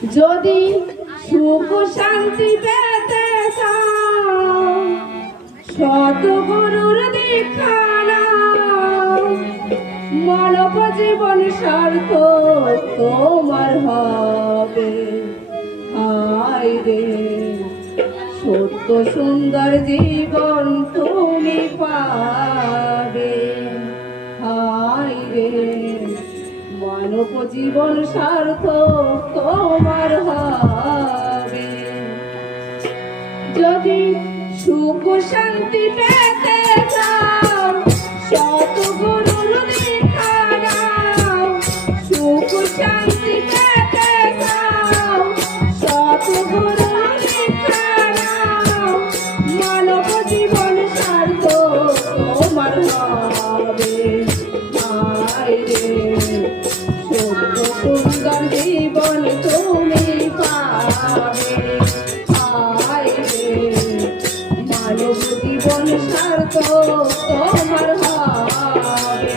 যদি সুখ শান্তি পেতে চাও সতগুরুর দীক্ষা নাও, মানব জীবন সার্থক তোমার হবে। হায় রে সত্য সুন্দর জীবন তুমি পাবে। হায় রে মানব জীবন সার্থক তোমার হবে। যদি সুখ শান্তি পেতে চাও সতগুরুর দীক্ষা নাও, সুখ শান্তি পেতে চাও সতগুরুর দীক্ষা নাও, মানব জীবন সার্থক তোমার হবে। হায় রে সত্য সুন্দর জীবন তুমি পাবে। হায় রে মানব জীবন সার্থক তোমার হবে।